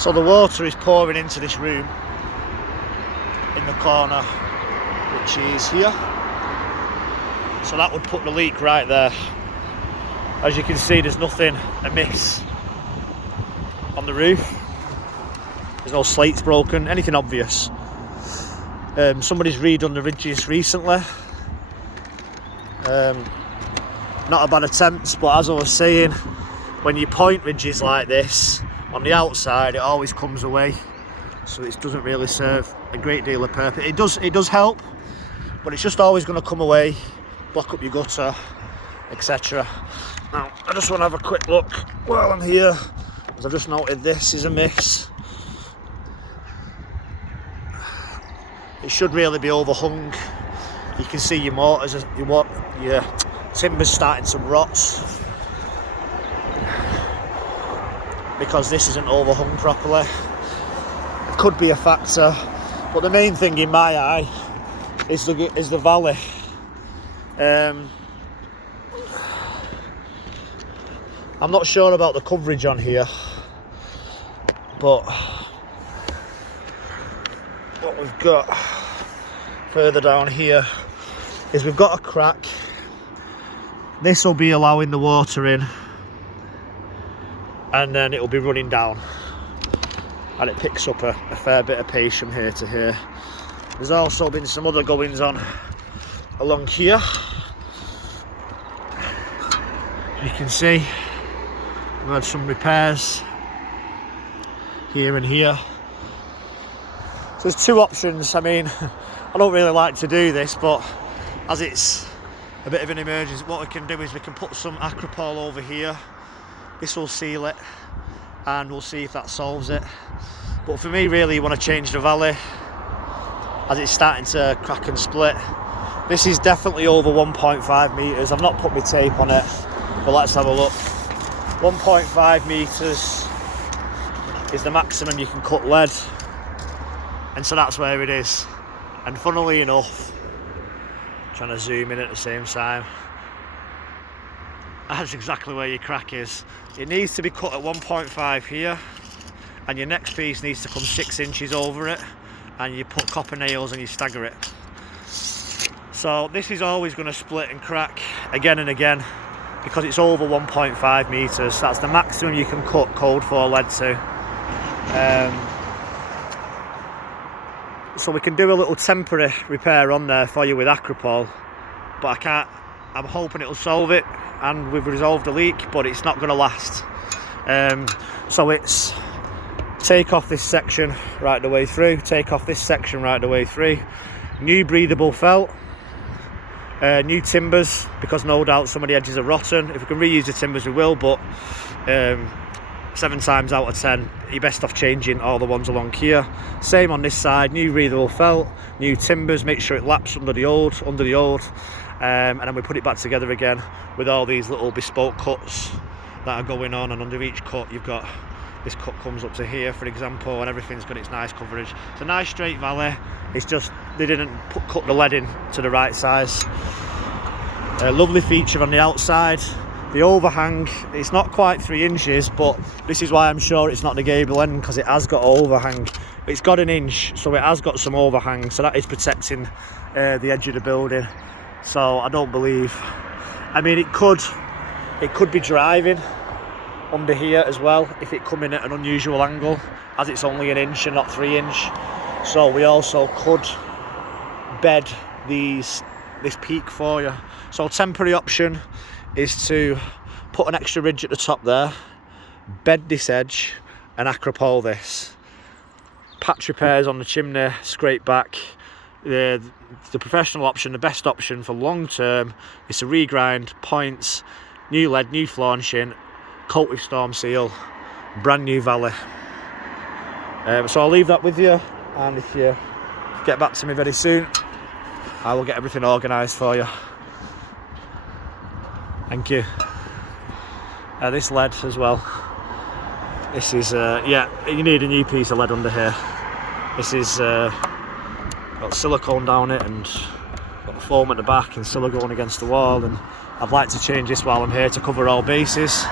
So the water is pouring into this room in the corner, which is here. So that would put the leak right there. As you can see, there's nothing amiss on the roof. There's no slates broken, anything obvious. Somebody's redone the ridges recently. Not a bad attempt, but as I was saying, when you point ridges like this on the outside, it always comes away, so it doesn't really serve a great deal of purpose. It does help, but it's just always going to come away, block up your gutter, etc. Now I just want to have a quick look while I'm here, as I've just noted this is a miss. It should really be overhung. You can see your mortars, your timber's starting to rot because this isn't overhung properly. It could be a factor, but the main thing in my eye is the valley. I'm not sure about the coverage on here, but what we've got further down here is we've got a crack. This will be allowing the water in, and then it will be running down, and it picks up a fair bit of pace from here to here. There's also been some other goings on along here. You can see we've had some repairs here and here. So there's two options. I mean, I don't really like to do this, but as it's a bit of an emergency, what we can do is we can put some Acropol over here. This will seal it, and we'll see if that solves it. But for me, really, you want to change the valley as it's starting to crack and split. This is definitely over 1.5 metres. I've not put my tape on it, but let's have a look. 1.5 metres is the maximum you can cut lead, and so that's where it is. And funnily enough, trying to zoom in at the same time, that's exactly where your crack is. It needs to be cut at 1.5 here, and your next piece needs to come 6 inches over it, and you put copper nails and you stagger it. So this is always going to split and crack again and again because it's over 1.5 metres. That's the maximum you can cut code 4 lead to. So we can do a little temporary repair on there for you with Acropol, but I'm hoping it'll solve it, and we've resolved the leak, but it's not going to last. So it's take off this section right the way through, take off this section right the way through, new breathable felt, new timbers, because no doubt some of the edges are rotten. If we can reuse the timbers we will, but 7 times out of 10 you're best off changing all the ones along here. Same on this side, new breathable felt, new timbers, make sure it laps under the old, and then we put it back together again with all these little bespoke cuts that are going on, and under each cut you've got this cut comes up to here, for example, and everything's got its nice coverage. It's a nice straight valley. It's just they didn't cut the lead in to the right size. A lovely feature on the outside. The overhang, it's not quite 3 inches, but this is why I'm sure it's not the gable end, because it has got overhang. It's got 1 inch, so it has got some overhang, so that is protecting the edge of the building. So I don't believe, I mean, it could be driving under here as well if it come in at an unusual angle, as it's only 1 inch and not 3 inch. So we also could bed this peak for you. So temporary option is to put an extra ridge at the top there, bed this edge and Acropol this. Patch repairs on the chimney, scrape back. The professional option, the best option for long term, is to regrind points, new lead, new flaunching, coat with storm seal, brand new valley. So I'll leave that with you, and if you get back to me very soon, I will get everything organised for you. Thank you. This lead as well. This is, yeah, you need a new piece of lead under here. This is got silicone down it and got the foam at the back and silicone against the wall, and I'd like to change this while I'm here to cover all bases.